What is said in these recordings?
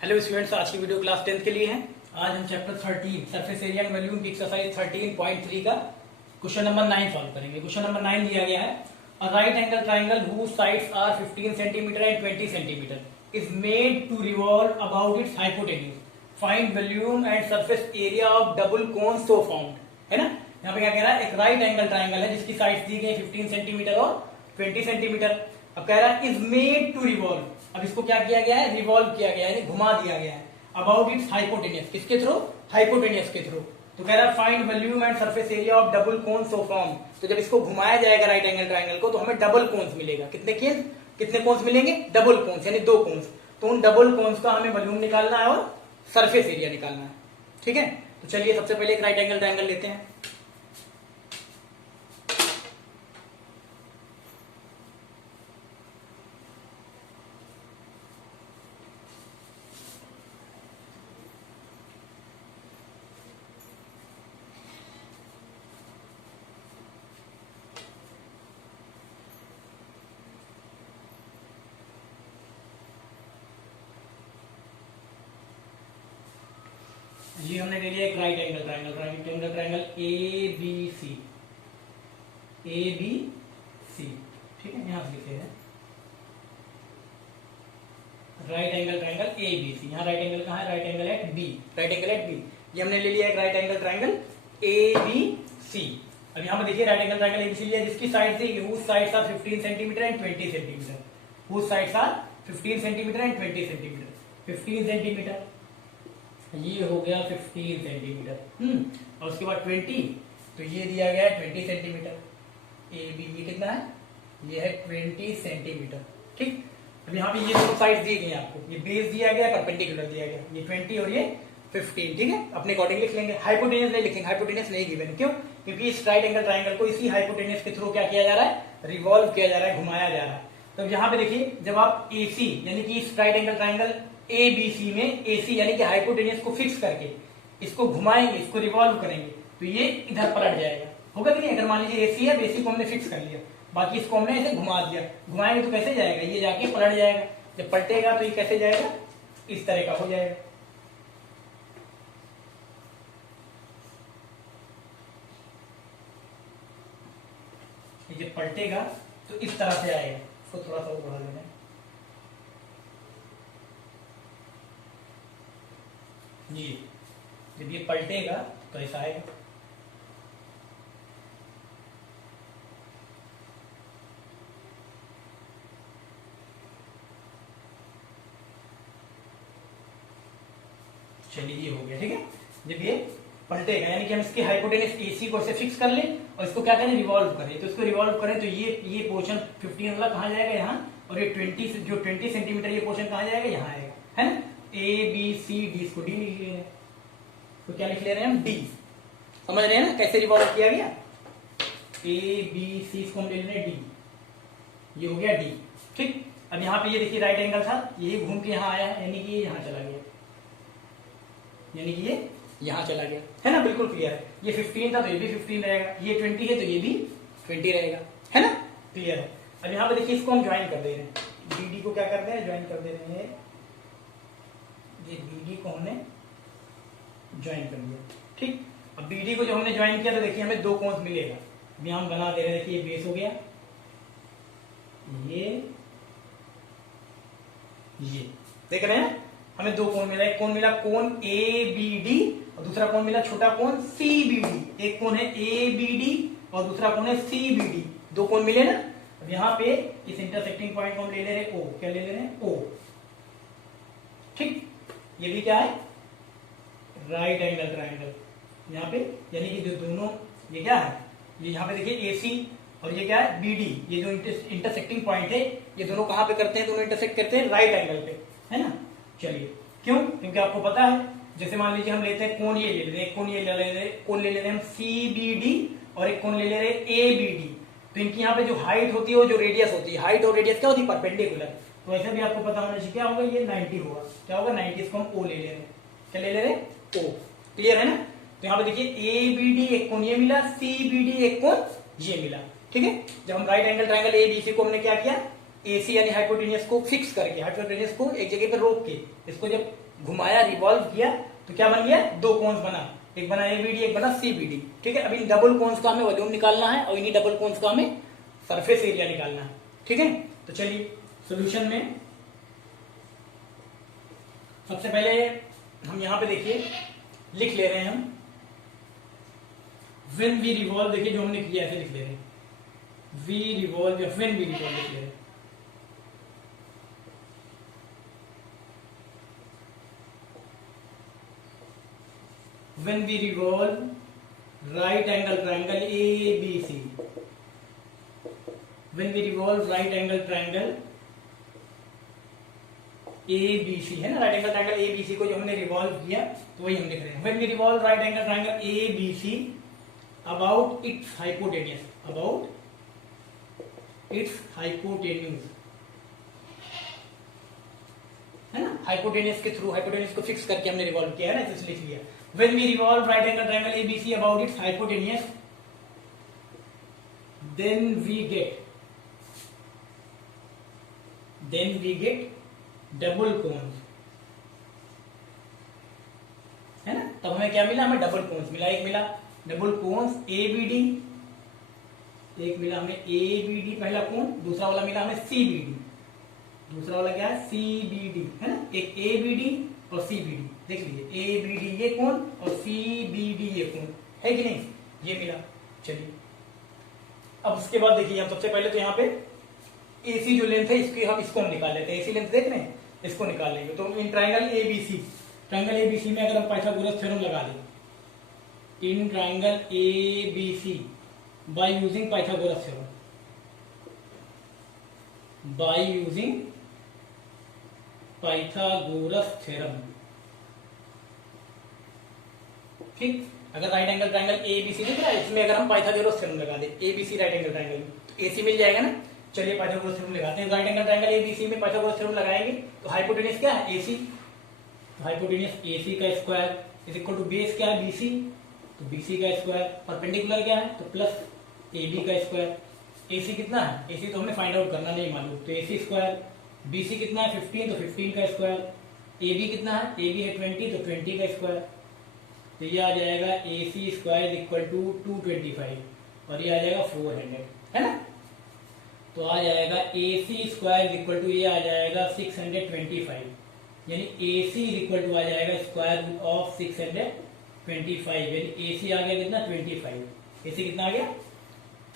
Hello students, आज की video class 10th के लिए है। आज हम chapter 13 surface area and volume की एक्सरसाइज 13.3 का क्वेश्चन नंबर 9 सॉल्व करेंगे। क्वेश्चन नंबर 9 दिया गया है, a right angle triangle whose sides are 15 centimetre and 20 centimetre is made to revolve about its hypotenuse, find volume and surface area of double cone so found. है ना, यहाँ पे क्या कह रहा है, एक राइट एंगल ट्राइंगल है जिसकी साइड्स दी गई 15 सेंटीमीटर और 20 सेंटीमीटर। अब कह रहा है इज मेड टू रिवॉल्व, अब इसको क्या किया गया है, रिवॉल्व किया गया है, घुमा दिया गया है अबाउट इट्स हाइपोटेनियस, किसके थ्रू, हाइपोटेनियस के थ्रू। तो कह रहा है find volume and surface area of double cone so form. तो जब इसको घुमाया जाएगा राइट एंगल ट्राइंगल को तो हमें डबल कोन्स मिलेगा। कितने कोन्स मिलेंगे, डबल कोन्स, यानी दो कोन्स। तो उन डबल कोन्स का हमें वॉल्यूम निकालना है और सरफेस एरिया निकालना है। ठीक है, तो चलिए सबसे पहले एक राइट एंगल ट्राइंगल लेते हैं। ये हमने ले लिया एक right angle triangle A B C, ठीक है, यहां से लिखे हैं right angle triangle A B C. यहाँ राइट एंगल कहाँ है, राइट एंगल एट बी, ये हमने ले लिया एक right angle triangle A B C. अब यहाँ पे देखिए right angle triangle A B C लिया जिसकी साइड थी whose sides are 15 centimetre and 20 centimetre, whose sides are 15 centimetre and 20 centimetre. 15 centimetre ये हो गया 15 सेंटीमीटर, और उसके बाद 20, तो ये दिया गया है 20 सेंटीमीटर। ए बी ये कितना है, ये है 20 सेंटीमीटर। ठीक, अब यहाँ पे ये दो साइड दी गई आपको, ये बेस दिया गया, परपेंडिकुलर दिया गया, ये 20 और ये 15। ठीक है, अपने अकॉर्डिंग लिख लेंगे, हाइपोटेनियस नहीं लिखेंगे, हाइपोटेनियस नहीं गिवन। क्यों, क्योंकि इस राइट एंगल ट्राइंगल को इसी हाइपोटेनियस के थ्रू क्या किया जा रहा है, रिवॉल्व किया जा रहा है, घुमाया जा रहा है। तो यहाँ पे देखिए, जब आप AC यानी कि इस राइट एंगल ट्राइंगल ABC में AC यानी कि हाइपोटेनियस को फिक्स करके इसको घुमाएंगे, इसको रिवॉल्व करेंगे, तो ये इधर पलट जाएगा। होगा कि नहीं, अगर मान लीजिए AC है, AC को हमने फिक्स कर लिया, बाकी इसको हमने ऐसे घुमा दिया, घुमाएंगे तो कैसे जाएगा, ये जाके पलट जाएगा। जब पलटेगा तो ये कैसे जाएगा, इस तरह का हो जाएगा। ये जब पलटेगा तो इस तरह से आएगा, इसको थोड़ा सा बढ़ा देना है। ये जब ये पलटेगा तो ऐसा आएगा। चलिए ये हो गया। ठीक है, जब ये पलटेगा यानी कि हम इसकी हाइपोटेनस AC को ऐसे फिक्स कर लें और इसको क्या करें, रिवॉल्व करें। तो इसको रिवॉल्व करें तो ये पोर्शन 15 वाला कहाँ जाएगा, यहाँ, और ये 20 सेंटीमीटर ये पोर्शन कहाँ जाएगा, यहाँ आएगा। है ना, A B C D, इसको D लिख ले रहे हैं। तो क्या लिख ले रहे हैं हम, D। समझ रहे हैं ना कैसे रिवॉल्व किया गया, A B C, इसको हम ले रहे हैं D, ये हो गया D। ठीक, अब यहाँ पे ये देखिए राइट एंगल था, ये घूम के यहाँ आया, यानी कि ये यहाँ चला गया, यानी कि ये यहाँ चला गया। है ना, बिल्कुल क्लियर है। ये 15 था तो ये भी 15 रहेगा, ये 20 है तो ये भी 20 रहेगा। है ना, क्लियर है। अब यहाँ पे देखिए इसको हम ज्वाइन कर दे रहे हैं, BD को क्या कर रहे हैं, ज्वाइन कर दे रहे हैं। ये BD को हमने ज्वाइन कर दिया। ठीक, अब BD को जब हमने ज्वाइन किया तो देखिए हमें दो कोन्स मिलेगा। अभी हम बना दे रहे हैं, देखिए ये बेस हो गया, ये देख रहे हैं, हमें दो कोण मिला, एक कोण मिला कोण ABD और दूसरा कोण मिला छोटा कोण CBD। एक कोण है ABD और दूसरा कोण है CBD, दो कोण मिले ना। अब यहाँ पे इस इंटरसेक्टिंग पॉइंट को हम ले ले रहे हैं O, क्या ले ले रहे हैं, O। ठीक, ये भी क्या है, राइट एंगल ट्राइंगल यहाँ पे, यानी कि जो दोनों, ये क्या है, ये यहाँ पे देखिए AC और ये क्या है BD, ये जो इंटरसेक्टिंग पॉइंट है, ये दोनों कहाँ पे करते हैं, दोनों इंटरसेक्ट करते हैं राइट एंगल पे। है ना, चलिए, क्यों, क्योंकि आपको पता है, जैसे मान लीजिए हम लेते हैं कोण ये ले लेते हैं, एक कोण ये ले लेते हैं, कोण ले लेते हैं हम CBD और एक कोण ले ले रहे हैं ABD। तो इनकी यहाँ पे जो हाइट होती है वो जो रेडियस होती है, हाइट और रेडियस क्या होती है, परपेंडिकुलर। तो ऐसा भी आपको पता होना चाहिए, क्या होगा, ये 90 होगा, क्या होगा 90, इसको हम O ले ले रहे हैं, क्या ले ले रहे हैं, O। क्लियर है ना, तो यहाँ पे देखिए ABD एक कोण ये मिला, CBD एक कोण ये मिला। ठीक है, जब हम राइट एंगल ट्राइंगल ABC को हमने क्या किया, AC यानी हाइपोटेनियस को फिक्स करके, हाइपोटेनियस को एक जगह पर रोक के, इसको जब घुमाया, रिवॉल्व किया, तो क्या बन गया, दो कोन्स बना, एक बना एबीडी, एक बना सीबीडी। ठीक है, अब इन डबल कोन्स का हमें वॉल्यूम निकालना है और इन्हीं डबल कोन्स का हमें सरफेस एरिया निकालना है। ठीक है, तो चलिए सॉल्यूशन में सबसे पहले हम यहां पे देखिए लिख ले रहे हैं हम व्हेन वी रिवॉल्व, देखिए जो हमने किया ऐसे लिख ले रहे हैं, वी रिवॉल्व या व्हेन वी रिवॉल्व लिख ले रहे हैं। When we revolve right angle triangle ABC, when we revolve right angle triangle ABC, है ना, राइट एंगल ट्रायंगल ABC को जो हमने रिवॉल्व किया तो वही हम लिख रहे हैं। When we revolve right angle triangle ABC about its hypotenuse, about its hypotenuse, है ना, हाइपोटेन्यूज के थ्रू, हाइपोटेन्यूज को फिक्स करके हमने रिवॉल्व किया है ना, इसलिए लिख लिया। When we revolve right angle triangle ABC about its hypotenuse, then we get double cones, है ना, तब हमें क्या मिला, हमें डबल कोन्स मिला, एक मिला डबल कोन्स ABD, एक मिला हमें ABD पहला कोन, दूसरा वाला मिला हमें CBD, दूसरा वाला क्या है CBD, है ना, एक ABD और CBD, देख लीजिए ABD ये कोण और CBD ये कोण है कि नहीं, ये मिला। चलिए अब उसके बाद देखिए हम सबसे पहले तो यहाँ पे AC जो लेंथ है इसकी इसको हम निकाल लेते हैं, AC लेंथ देख रहे हैं, इसको निकाल लेंगे। तो इन ट्राइंगल ABC में अगर हम पाइथागोरस थ्योरम लगा दें, in triangle ABC by using Pythagoras theorem, by using Pythagoras theorem, ठीक, अगर राइट एंगल ट्रायंगल ABC दिख रहा है, इसमें अगर हम पाइथागोरस थ्योरम लगा दें ABC राइट एंगल ट्रायंगल में, तो AC मिल जाएगा ना। चलिए पाइथागोरस थ्योरम लगाते हैं, राइट एंगल ट्रायंगल ABC में पाइथागोरस थ्योरम लगाएंगे तो हाइपोटेन्यूज क्या है AC, तो हाइपोटेन्यूज AC का square is equal to base क्या है BC, तो BC का स्क्वायर, परपेंडिकुलर क्या है तो प्लस AB का स्क्वायर। AC कितना है, AC तो हमने फाइंड आउट करना नहीं मालूम, तो AC स्क्वायर, BC कितना है 15, तो 15 का स्क्वायर, AB कितना है, AB है 20, तो 20 का स्क्वायर, तो ये आ जाएगा AC स्क्वायर इक्वल टू 225 और ये आ जाएगा 400, है ना, तो आ जाएगा AC स्क्वायर इक्वल टू ये आ जाएगा 625, यानी AC इक्वल टू आ जाएगा स्क्वायर रूट ऑफ 625, यानी AC आ गया कितना 25, AC कितना आ गया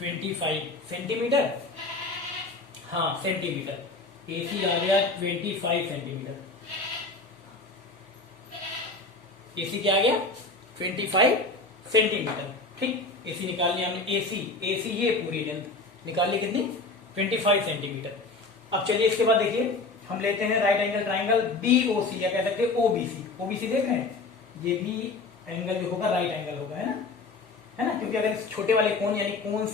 25 सेंटीमीटर, हाँ सेंटीमीटर, AC आ गया 25 सेंटीमीटर, AC क्या आ गया 25 सेंटीमीटर, ठीक, AC निकाल लिया हमने, AC ये पूरी लेंथ निकाल ली कितनी 25 सेंटीमीटर। अब चलिए इसके बाद देखिए हम लेते हैं राइट एंगल ट्राइंगल BOC या कह सकते हैं OBC देख रहे हैं, ये भी एंगल जो होगा राइट एंगल होगा, है ना, क्योंकि अगर इस छोटे वाले कोण यानी कोण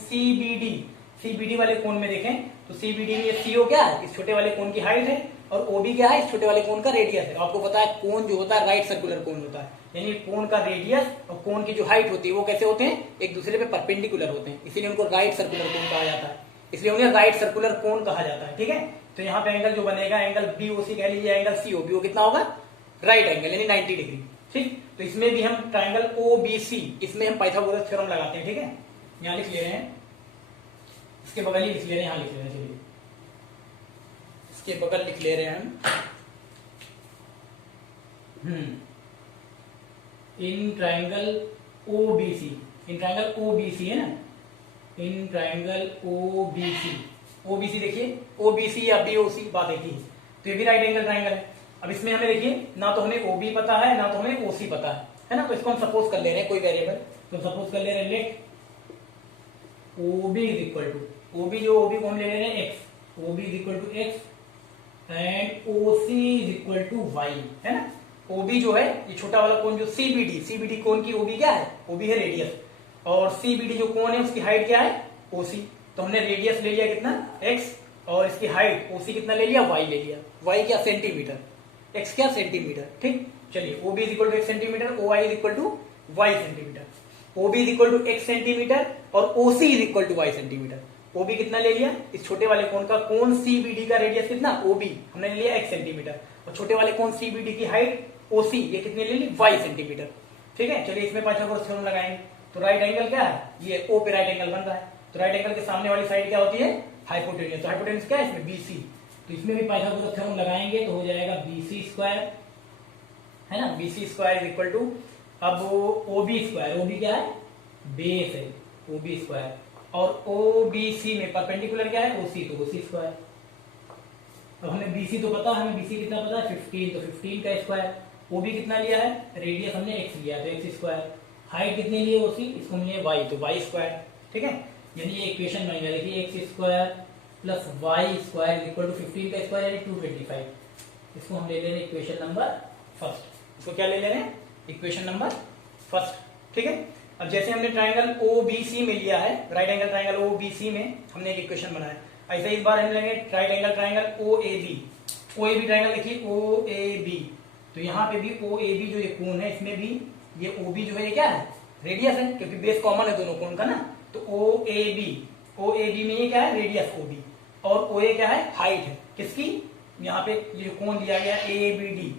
CBD वाले कोण में देखें तो CBD में CO क्या है, इस छोटे वाले कोण की हाइट है, और OB क्या है, इस छोटे वाले कोण का रेडियस है। आपको पता है कोण जो होता है राइट सर्कुलर कोण होता है, यानी कोण का रेडियस और कोण की जो हाइट होती है वो कैसे होते हैं, एक दूसरे पे परपेंडिकुलर होते हैं, इसीलिए उनको राइट सर्कुलर कोण कहा जाता है, इसलिए उन्हें राइट सर्कुलर कोण कहा जाता है। ठीक है, तो यहाँ पे एंगल जो बनेगा एंगल BOC कह लीजिए, एंगल COB वो कितना होगा राइट एंगल यानी 90 डिग्री। ठीक, तो इसमें भी हम ट्राइंगल OBC इसमें हम पाइथागोरस थ्योरम लगाते हैं। ठीक है, यहाँ लिख ले रहे हैं, इसके बगल ही लिख ले रहे हैं, यहाँ लिख ले रहे हैं, चलिए इसके बगल लिख ले रहे हैं हम, इन ट्राइंगल OBC है ना, इन ट्राइंगल OBC देखिए OBC या BOC बात एक ही है, तो ये भी राइट एंगल ट्राइंगल है। अब इसमें हमें देखिए ना तो हमें OB पता है ना तो हमें OC पता है ना, तो इसको हम सपोज कर ले रहे हैं कोई वेरिएबल, तो सपोज कर ले रहे हैं let OB is equal to, OB को हम ले ले रहे हैं X, OB is equal to X and OC is equal to Y, है ना। OB जो है ये छोटा वाला कोण जो CBD कोण की OB क्या है, OB है रेडियस, और CBD जो कोण है उसकी हाइट क्या है OC, तो हमने रेडियस ले लिया कितना X और इसकी हाइट OC कितना ले लिया Y ले लिया, Y क्या सेंटीमीटर, X क्या सेंटीमीटर। ठीक, चलिए OB is equal to X centimetre, OI is equal to Y centimetre, OB is equal to X centimetre और OC is equal to Y centimetre. OB कितना ले लिया, इस छोटे वाले कोण का, कोण CBD का रेडियस कितना OB हमने ले लिया X सेंटीमीटर, और छोटे वाले कोण CBD की हाइट OC ये कितनी ले ली 22 सेंटीमीटर। ठीक है, चलिए इसमें पाइथागोरस थ्योरम लगाएंगे। तो राइट एंगल क्या है, ये O पे राइट एंगल बन रहा है, तो राइट एंगल के सामने वाली साइड क्या होती है, हाइपोटेन्यूज। तो हाइपोटेन्यूज क्या है इसमें, BC। तो इसमें भी पाइथागोरस थ्योरम लगाएंगे तो हो जाएगा BC स्क्वायर, है ना, BC square is equal to, अब OB स्क्वायर, OB क्या है, बेस है, OB स्क्वायर, और OBC में परपेंडिकुलर क्या है, OC, तो OC स्क्वायर। अब हमें BC तो पता है, हमें BC कितना पता है 15, तो 15 का स्क्वायर। OB कितना लिया है, रेडियस हमने x लिया तो x स्क्वायर। हाइट कितनी ली है OC, इसको हमने y, तो y स्क्वायर। ठीक है, यानी ये इक्वेशन बन गया, देखिए x square plus y square equal to 15 का स्क्वायर यानी 225। इसको हम ले ले रहे हैं इक्वेशन नंबर फर्स्ट। इसको क्या ले ले रहे हैं, इक्वेशन नंबर फर्स्ट। ठीक है, अब जैसे हमने ट्राइंगल OBC में लिया है, राइट एंगल ट्राइंगल OBC में हमने एक इक्वेशन बनाया, ऐसे इस बार हम लेंगे right angle triangle OAB। OAB triangle देखिए OAB, तो यहाँ पे भी OAB जो ये कोण है, इसमें भी ये OB जो है ये क्या है, रेडियस है, क्योंकि बेस कॉमन है दोनों कोण का ना। तो OAB में ये क्या है, रेडियस OB, और OA क्या है, हाइट है किसकी, यहाँ पे ये जो कोण दिया गया ABD,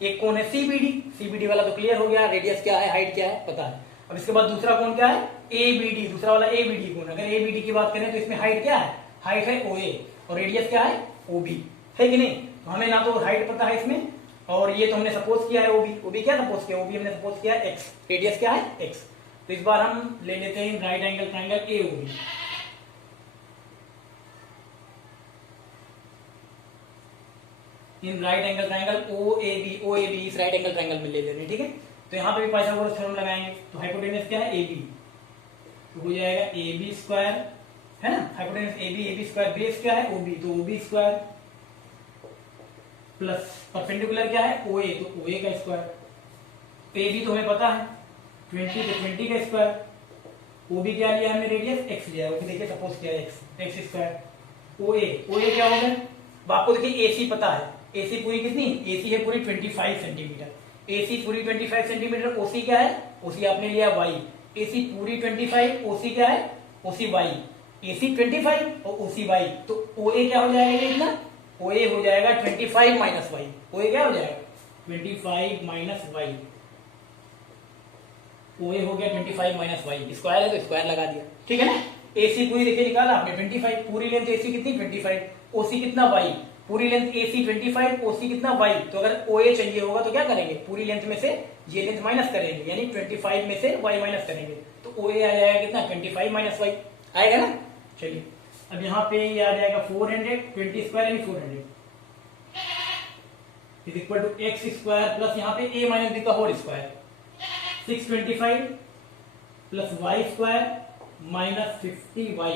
एक कोण है CBD वाला तो क्लियर हो गया, रेडियस क्या है, हाइट क्या है पता है। अब इसके बाद दूसरा कोण क्या है, ABD, दूसरा वाला ABD कोण। अगर ABD की बात करें तो इसमें हाइट क्या है, हाइट है OA, और रेडियस क्या है OB, है कि नहीं। तो हमें ना तो हाइट पता है इसमें, और ये तो हमने सपोज किया है OB क्या सपोज किया, OB हमने सपोज किया है x, रेडियस क्या है x। तो इस बार हम ले लेते हैं right angle triangle AOB। In right angle triangle OAB इस राइट एंगल ट्राइंगल में ले लेंगे। ठीक है, तो यहाँ पे भी पाइथागोरस थ्योरम लगाएंगे। तो हाइपोटेनस क्या है AB, तो हो जाएगा AB स्क्वायर, है ना, हाइपोटेनस AB स्क्वायर, बेस क्या है OB, तो OB स्क्वायर, प्लस परपेंडिकुलर क्या है OA, तो OA का स्क्वायर। AB तो हमें पता है 20, तो 20 का स्क्वायर। OB क्या लिया हमने, रेडियस x लिया है, OB देखिए सपोज किया है x स्क्वायर। OA क्या होगा, आपको देखिए AC पता है, AC पूरी कितनी, AC है पूरी 25 सेंटीमीटर, AC पूरी 25 सेंटीमीटर। OC क्या है, OC आपने लिया y, AC पूरी 25, OC क्या है, OC y, AC 25 और OC y, तो OA क्या हो जाएगा इतना, OA हो जाएगा 25 माइनस y, OA क्या हो जाएगा 25 माइनस y, OA हो गया 25 माइनस y, स्क्वायर है तो स्क्वायर लगा दिया। ठीक है ना, AC पूरी देखिए निकाला आपने 25, पूरी लेंथ AC कितनी 25, OC कितना y, पूरी लेंथ AC 25, OC कितना y। तो अगर OA चाहिए होगा तो क्या करेंगे, पूरी लेंथ में से ये लेंथ माइनस करेंगे, यानी 25 में से y माइनस करेंगे, तो OA आ जाएगा कितना 25 माइनस y आएगा ना। चलिए अब यहाँ पे ये आ जाएगा 400, 20 स्क्वायर यानी 400 is equal to x square plus यहाँ पे a माइनस b का whole square, 625 plus y square minus 50y।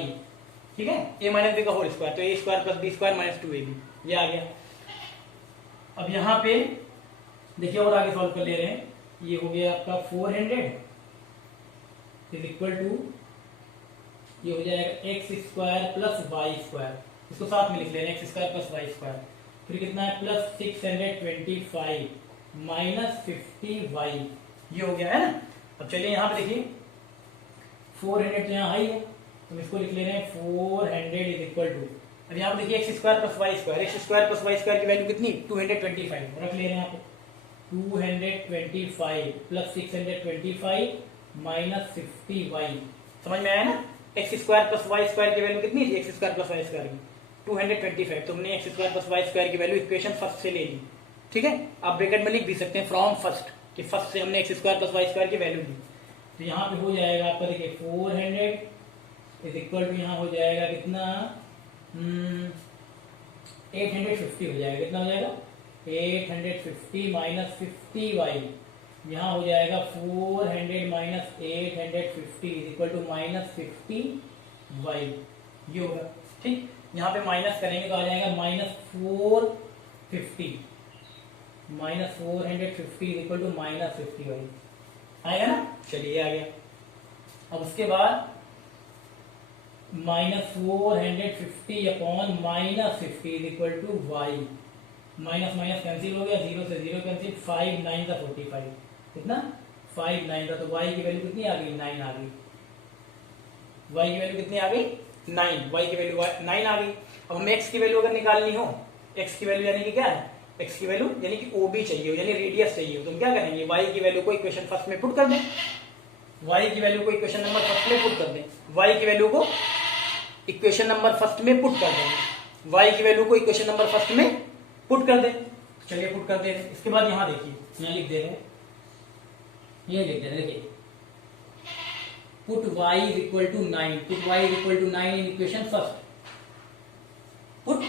ठीक है, a माइनस b का होल स्क्वायर, तो a square plus b square minus 2ab, ये आ गया। अब यहाँ पे देखिए और आगे सॉल्व कर ले रहे हैं, ये हो गया आपका 400 इज इक्वल टू, ये हो जाएगा x square plus y square, इसको साथ में लिख ले रहे हैं x square plus y square, फिर कितना है प्लस 625 माइनस 50y, ये हो गया है ना। अब चलिए यहाँ पे देखिए 400 तो यहाँ हाई है, तो इसको लिख ले रहे हैं 400 इज इक्वल टू, अब यहाँ पे देखिए x square plus y square, x square plus y square की वैल्यू कितनी 225, रख ले रहे हैं यहाँ पे 225 प्लस 625 माइनस 50y, समझ में आया ना। X square plus y square की वैल्यू कितनी थी, x square plus y square की 225, तो हमने x square plus y square की वैल्यू इक्वेशन फर्स्ट से ले ली। ठीक है, आप ब्रैकेट में लिख भी सकते हैं फ्रॉम फर्स्ट, कि फर्स्ट से हमने x square plus y square की वैल्यू ली। तो यहाँ पे हो जाएगा आपका देखिए 400 इज इक्वल टू, यहाँ हो जाएगा कितना 850 हो जाएगा, कितना हो जाएगा 850 माइनस 50y, यहाँ हो जाएगा 400 minus 850 is equal to minus 50y, ये होगा। ठीक, यहाँ पे माइनस करेंगे तो आ जाएगा minus 450 minus 450 is equal to minus 50y आएगा ना। चलिए आ गया। अब उसके बाद minus 450 upon minus 50 is equal to y, minus minus cancel हो गया, 0 से 0 कैंसिल, 5 9 का 45, कितना 5 9 का, तो y की वैल्यू कितनी आ गई 9 आ गई, y की वैल्यू कितनी आ गई 9, y की वैल्यू 9 आ गई। अब हमें x की वैल्यू अगर निकालनी हो, x की वैल्यू यानी कि क्या है एक्स की वैल्यू यानी कि ओ बी चाहिए हो, यानी रेडियस चाहिए हो, तो हम क्या करेंगे, वाई की वैल्यू को इक्वेशन फर्स्ट में पुट कर दें, वाई की वैल्यू को इक्वेशन नंबर फर्स्ट में पुट कर दें, वाई की वैल्यू को इक्वेशन नंबर फर्स्ट में पुट कर दें, वाई की वैल्यू को इक्वेशन नंबर फर्स्ट में पुट कर दें। चलिए पुट कर दे रहे हैं। इसके बाद यहां देखिए, यहां लिख दे रहे हैं, ये लिख दे रहे हैं, देखिए put y is equal to 9, put y is equal to 9 in equation first, put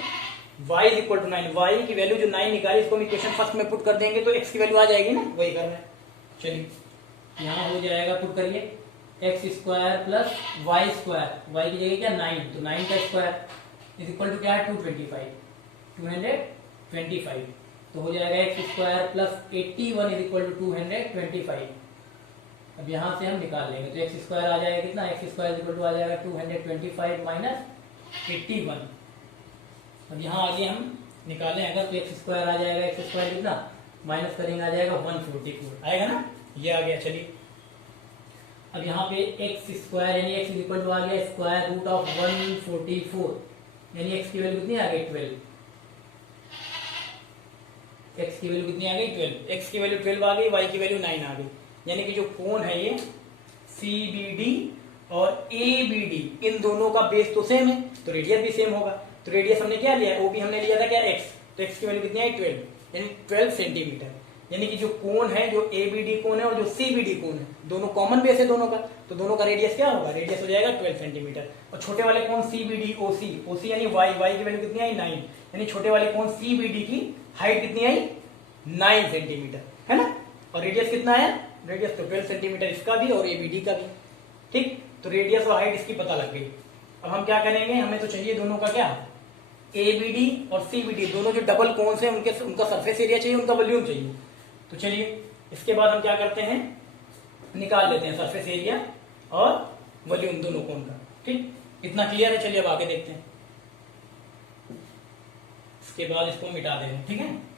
y is equal to 9, y की वैल्यू जो 9 निकाली इसको हम इक्वेशन फर्स्ट में पुट कर देंगे तो x की वैल्यू आ जाएगी ना, वही कर रहे हैं। चलिए यहां हो जाएगा, पुट करिए x square plus y square, y की जगह क्या 9, तो 9 का स्क्वायर इज इक्वल टू क्या है 225, तो हो जाएगा x square plus 81 is equal to 225। अब यहां से हम निकाल लेंगे तो एक्स स्क्वायर आ जाएगा कितना, एक्स स्क्वायर इक्वल टू आ जाएगा 225 माइनस 81। अब यहाँ आगे हम निकालें अगर तो एक्स स्क्वायर आ जाएगा, एक्स स्क्वायर कितना माइनस करेंगे आ जाएगा 144 आएगा ना, ये आ गया। चलिए अब यहाँ पे एक्स स्क्वायर यानी एक्स इक्वल टू आ गया स्क्वायर रूट ऑफ 144, यानी एक्स की वैल्यू कितनी आ गई 12, एक्स की वैल्यू कितनी आ गई 12, एक्स की वैल्यू 12 आ गई, वाई की वैल्यू 9 आ गई, यानी कि जो कोण है ये CBD और ABD इन दोनों का बेस तो सेम है, तो रेडियस भी सेम होगा, तो रेडियस हमने क्या लिया, OB हमने लिया था क्या x, तो x की वैल्यू कितनी आई 12, यानी 12 सेंटीमीटर, यानी कि जो कोण है, जो ABD कोण है और जो CBD कोण है, दोनों कॉमन बेस है दोनों का, तो दोनों का रेडियस क्या होगा, रेडियस हो जाएगा 12 सेंटीमीटर। और छोटे वाले कोण CBD OC यानी y की वैल्यू कितनी आई 9, यानी छोटे वाले कोण CBD की हाइट कितनी आई 9 सेंटीमीटर, है ना, और रेडियस कितना है, रेडियस तो 12 सेंटीमीटर इसका भी और ABD का भी, ठीक, तो रेडियस और हाइट इसकी पता लग गई। अब हम क्या करेंगे, हमें तो चाहिए दोनों का क्या, ABD और CBD दोनों जो डबल कोन्स हैं उनका सरफेस एरिया चाहिए, उनका वॉल्यूम चाहिए। तो चलिए इसके बाद हम क्या करते हैं, निकाल लेते हैं सरफेस एरिया और वॉल्यूम दोनों कोन का, ठीक, इतना क्लियर है। चलिए अब आगे देखते हैं, इसके बाद इसको मिटा देंगे, ठीक है।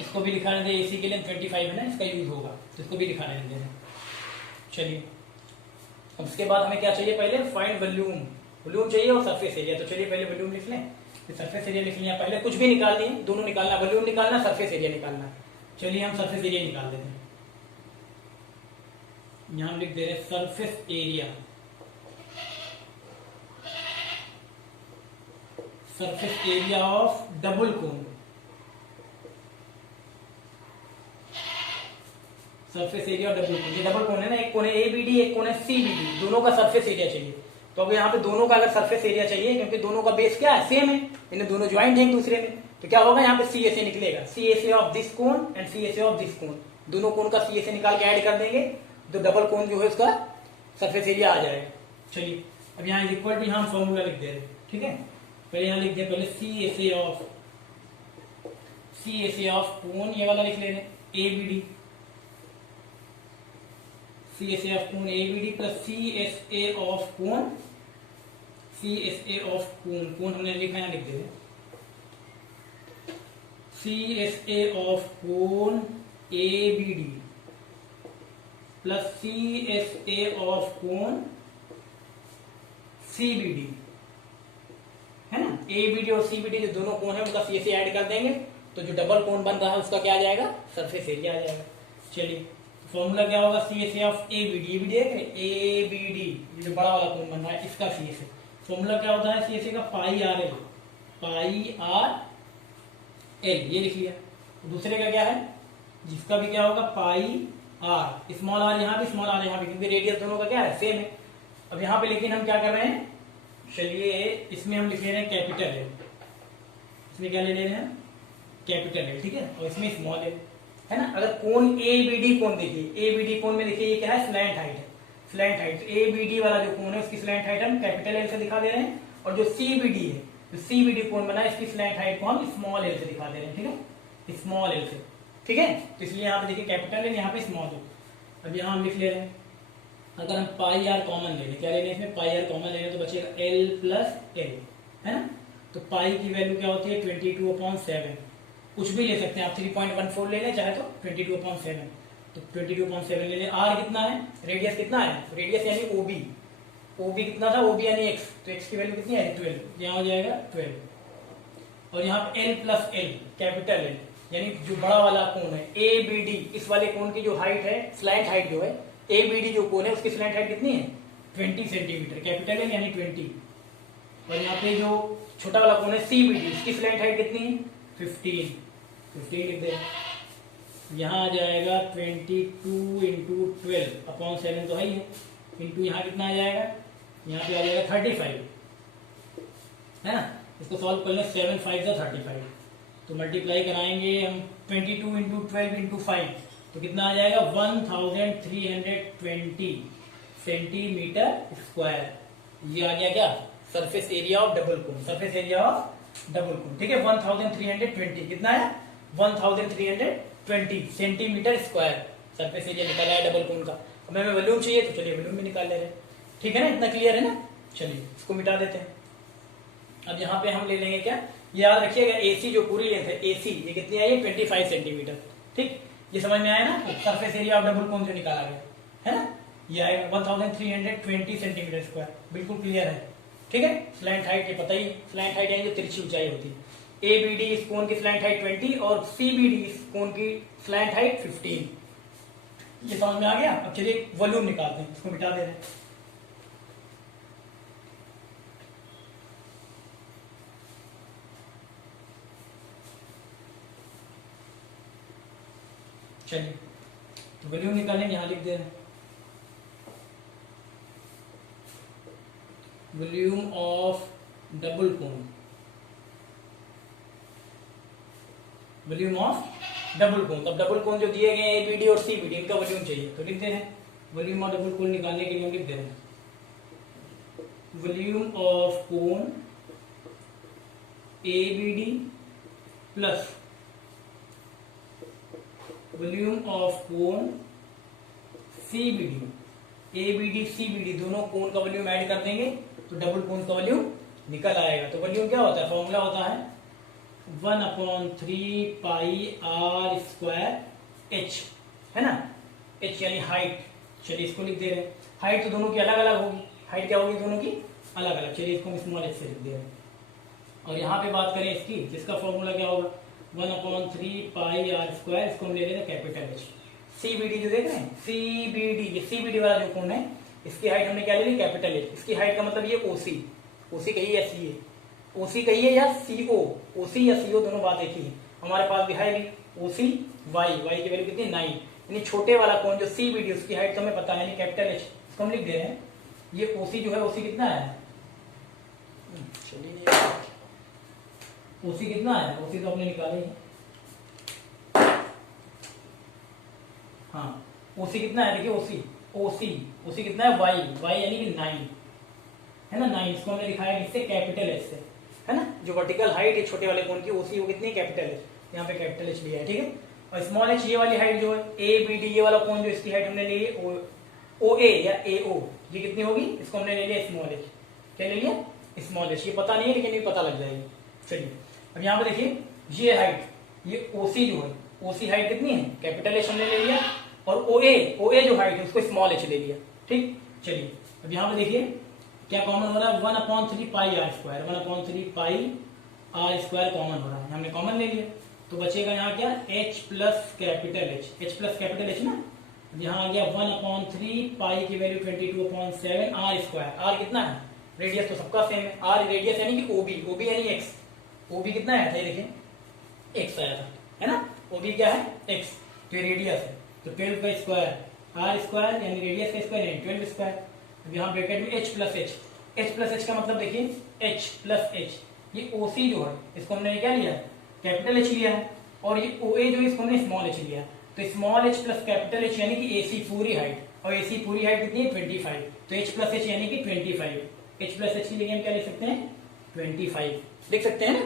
इसको भी लिखाने दे, AC के लिए 25 है ना, इसका यूज होगा, तो इसको भी लिखाने देंगे। चलिए अब इसके बाद हमें क्या चाहिए, पहले फाइंड वॉल्यूम, वॉल्यूम चाहिए और सरफेस एरिया, तो चलिए पहले वॉल्यूम लिख लें, सरफेस एरिया लिख लिया, पहले कुछ भी निकाल लिए, दोनों निकालना, वॉल्यूम निकालना, सरफेस एरिया निकालना। चलिए हम सरफेस एरिया निकाल देते हैं, यहां हम लिख दे रहे surface area, surface area of double cone, surface area और डबल कोन, ये डबल कोन है ना, एक कोन है ABD एक कोन है CBD, दोनों का सरफेस एरिया चाहिए। तो अब यहाँ पे दोनों का अगर सरफेस एरिया चाहिए, क्योंकि दोनों का बेस क्या है, सेम है, इन्हें दोनों ज्वाइंट है एक दूसरे में, तो क्या होगा यहाँ पे CSA निकलेगा, CSA of this cone and CSA of this cone, दोनों कोन का CSA निकाल के ऐड कर देंगे तो डबल कोन जो है उसका सरफेस एरिया आ जाएगा। चलिए अब यहाँ इक्वल टू, यहाँ फॉर्मूला लिख दे रहे, ठीक है, पहले यहाँ लिख दे, पहले CSA ऑफ कोन, ये वाला लिख ले रहे ABD, CSA of cone ABD plus CSA of cone, CSA of cone, cone हमने लिखा है, लिख दे रहे CSA of cone ABD plus CSA of cone CBD, है ना, ABD और CBD जो दोनों कोन है उनका CSA ऐड कर देंगे तो जो डबल कोन बन रहा है उसका क्या आ जाएगा, सरफेस एरिया आ जाएगा। चलिए फॉर्मूला क्या होगा, CSA ऑफ ABD, ABD है ABD जो बड़ा वाला कोण बन रहा है इसका CSA, फॉर्मूला क्या होता है CSA का पाई आर एल, ये लिख लिया। दूसरे का क्या है, जिसका भी क्या होगा पाई आर, स्मॉल आर यहाँ भी, स्मॉल आर यहाँ भी, क्योंकि रेडियस दोनों का क्या है, सेम है। अब यहाँ पे लेकिन हम क्या कर रहे हैं, चलिए इसमें हम लिख ले रहे हैं कैपिटल एल, इसमें क्या ले ले रहे हैं कैपिटल एल, ठीक है, और इसमें स्मॉल एल, है ना। अगर कोण ABD कोण देखिए, ABD कोण में देखिए ये क्या है, स्लैंट हाइट है, स्लैंट हाइट, तो ABD वाला जो कोण है उसकी स्लैंट हाइट हम कैपिटल एल से दिखा दे रहे हैं, और जो CBD है, जो CBD कोण बना है इसकी स्लैंट हाइट को हम स्मॉल एल से दिखा दे रहे हैं, ठीक है, स्मॉल एल से, ठीक है। तो इसलिए यहाँ पे देखिए कैपिटल एल, यहाँ पे स्मॉल एल। अब यहाँ हम लिख ले रहे हैं, अगर हम पाई आर कॉमन ले लें, क्या ले लें इसमें, पाई आर कॉमन ले लें तो बचेगा L प्लस एल, है ना। तो पाई की वैल्यू क्या होती है 22/7, कुछ भी ले सकते हैं आप, 3.14 ले लें चाहे तो 22/7, तो 22.7 ले लें। आर कितना है, रेडियस कितना है, रेडियस यानी ओबी, ओबी कितना था, ओबी यानी एक्स, तो एक्स की वैल्यू कितनी है 12, यहाँ हो जाएगा 12। और यहाँ पे L plus L, capital L, यानी जो बड़ा वाला कोण है ए बी डी, इस वाले कोण की जो हाइट है, स्लैंट हाइट जो है, ए बी डी जो कोण है उसकी स्लैंट हाइट कितनी है 20 सेंटीमीटर, कैपिटल एल यानी 20। और यहाँ पे जो छोटा वाला कोण है सी बी डी, इसकी स्लैंट हाइट कितनी है 15 लिख दे। यहाँ आ जाएगा 22 इंटू 12 अपॉन 7 तो है ही है, इंटू यहाँ कितना आ जाएगा, यहाँ पे आ जाएगा 35, है ना। इसको सॉल्व कर लें, 7 5 जा 35, तो मल्टीप्लाई कराएंगे हम 22 इंटू 12 इंटू 5, तो कितना आ जाएगा 1320 सेंटीमीटर स्क्वायर। ये आ गया क्या, surface area of double cone, surface area of double cone, ठीक है। 1320 कितना है 1320 सेंटीमीटर स्क्वायर सरफेस एरिया निकाला है डबल कोन का। अब हमें वॉल्यूम चाहिए तो चलिए वॉल्यूम भी निकाल ले रहे हैं, ठीक है ना, इतना क्लियर है ना। चलिए इसको मिटा देते हैं। अब यहाँ पे हम ले लेंगे क्या, याद रखिएगा एसी जो पूरी लेंथ है एसी, ये कितनी आई है 25 सेंटीमीटर, ठीक। ये समझ में आया ना, सरफेस एरिया ऑफ डबल कोन जो निकाला गया है ना, ये आएगा 1320 सेंटीमीटर स्क्वायर, बिल्कुल क्लियर है, ठीक है। स्लैंट हाइट ये पता ही, स्लैंट हाइट यानी जो तिरछी ऊंचाई होती है। ए बी डी इस कोण की स्लैंट हाइट 20 और सी बी डी इस कोण की स्लैंट हाइट 15, ये समझ में आ गया। अब चलिए वॉल्यूम निकालते हैं, इसको मिटा दे रहे हैं। चलिए तो वॉल्यूम निकालेंगे, यहां लिख दे रहे हैं volume of double cone, volume of double cone. तब डबल कोन जो दिए गए हैं ए बी डी और सी बी डी, इनका वॉल्यूम चाहिए, तो लिख दे रहे हैं वॉल्यूम ऑफ डबल कोन निकालने के लिए हम लिख दे रहे हैं volume of cone A B D plus volume of cone C B D. A B D C B D दोनों कोन का वॉल्यूम ऐड कर देंगे तो डबल कोन का वॉल्यूम निकल आएगा। तो वॉल्यूम क्या होता है, फॉर्मूला होता है 1/3 पाई आर स्क्वायर एच, है ना, एच यानी हाइट। चलिए इसको लिख दे रहे हैं, हाइट तो दोनों की अलग अलग होगी, हाइट क्या होगी दोनों की अलग अलग, चलिए इसको हम स्मॉल एच से लिख दे रहे हैं। और यहाँ पे बात करें इसकी, जिसका फॉर्मूला क्या होगा 1/3 पाई आर स्क्वायर, इसको हम ले लेते हैं capital H. C B D जो देख रहे हैं सी बी डी, ये सी बी डी वाला जो कोण है इसकी हाइट हमने क्या ले ली कैपिटल एच। इसकी हाइट का मतलब ये ओसी, ओसी कही या सी ए, ओसी कही है या सीओ, ओसी या सीओ दोनों बात एक ही है। हमारे पास भी है भी ओसी वाई, वाई की वैल्यू कितनी 9, यानी छोटे वाला कोण जो सी बी डी उसकी हाइट तो हमें पता है, यानी कैपिटल एच, इसको हम लिख दे रहे हैं। ये ओसी जो है ओसी कितना है, चलिए ओसी कितना है, ओसी तो हमने निकाले ही, हाँ ओसी कितना है देखिए ओसी, ओसी ओसी कितना है वाई, वाई यानी कि 9 है ना, 9, इसको हमने लिखा है किससे कैपिटल एच से, है ना। जो वर्टिकल हाइट है छोटे वाले कोण की ओसी वो कितनी है कैपिटल एच, यहाँ पे कैपिटल एच लिया है, ठीक है। और स्मॉल एच ये वाली हाइट जो है ए बी डी, ये वाला कोण जो इसकी हाइट हमने ली है ओ ए या ए ओ, ये कितनी होगी, इसको हमने ले लिया स्मॉल एच। क्या ले लिया स्मॉल एच, ये पता नहीं है लेकिन ये पता लग जाएगी। चलिए अब यहाँ पे देखिए ये हाइट, ये ओसी जो है ओसी हाइट कितनी है कैपिटल एच हमने ले लिया, और ओ ए जो हाइट है उसको स्मॉल एच ले लिया, ठीक। चलिए अब यहाँ पे देखिए क्या कॉमन हो रहा है 1/3 pi r square, 1/3 pi r square common हो रहा है, हमने कॉमन ले लिया, तो बचेगा यहाँ क्या H plus capital H, H plus capital H ना। यहाँ आ गया 1/3 पाई की वैल्यू 22/7 आर स्क्वायर, आर कितना है रेडियस तो सबका सेम है, आर रेडियस यानी कि ओबी, ओबी यानी एक्स, ओबी कितना आया था ये देखिए एक्स आया था, है ना, ओबी क्या है एक्स, तो ये रेडियस है, तो 12 का स्क्वायर आर स्क्वायर यानी रेडियस का स्क्वायर यानी 12 स्क्वायर। अब यहाँ ब्रैकेट में H plus H, H plus H का मतलब देखिए एच प्लस एच, ये ओसी जो है इसको हमने क्या लिया है कैपिटल एच लिया है, और ये ओ ए जो है इसको हमने स्मॉल एच लिया है, तो small H plus capital H यानी कि एसी पूरी हाइट, और एसी पूरी हाइट कितनी है 25, तो एच प्लस एच यानी कि 25, एच प्लस एच की जगह हम क्या लिख सकते हैं 25 लिख सकते हैं ना।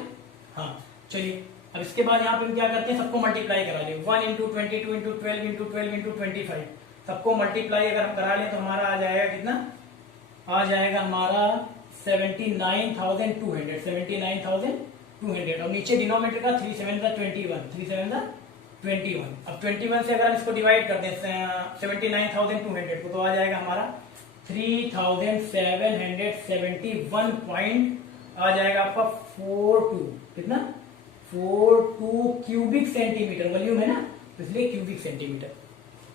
हाँ चलिए अब इसके बाद यहाँ पे हम क्या करते हैं सबको मल्टीप्लाई करा लें, 1 इंटू 22 इंटू 12 इंटू 12 इंटू 25, सबको मल्टीप्लाई अगर हम करा लें तो हमारा आ जाएगा कितना, आ जाएगा हमारा 79,200, 79,200, और नीचे डिनोमिनेटर का 3 7 21, 3 7 21। अब 21 से अगर हम इसको डिवाइड कर दें 79,200 को, तो आ जाएगा हमारा 3,771 पॉइंट आ जाएगा आपका 42, कितना 42 क्यूबिक सेंटीमीटर वॉल्यूम है ना, तो इसलिए क्यूबिक सेंटीमीटर।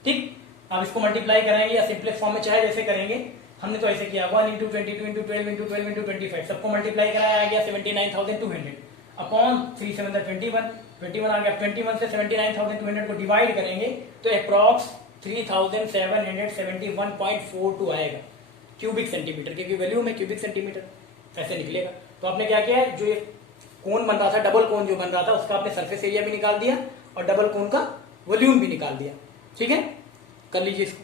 ठीक, अब इसको मल्टीप्लाई करेंगे या सिंपलेक्स फॉर्म में चाहे जैसे करेंगे, हमने तो ऐसे किया 1 इंटू 22 इंटू 12 इंटू 12 इंटू 25, सबको मल्टीप्लाई कराया आ गया 79,200 अपॉन 3 7 21 आ गया। 21 से 79,200 को डिवाइड करेंगे तो अप्रॉक्स 3,771.42 आएगा क्यूबिक सेंटीमीटर, क्योंकि वैल्यूम है क्यूबिक सेंटीमीटर, ऐसे निकलेगा। तो आपने क्या किया है, जो ये कोन बन रहा था, डबल कोन जो बन रहा था, उसका आपने सरफेस एरिया भी निकाल दिया और डबल कोन का वॉल्यूम भी निकाल दिया। ठीक है, कर लीजिए इसको।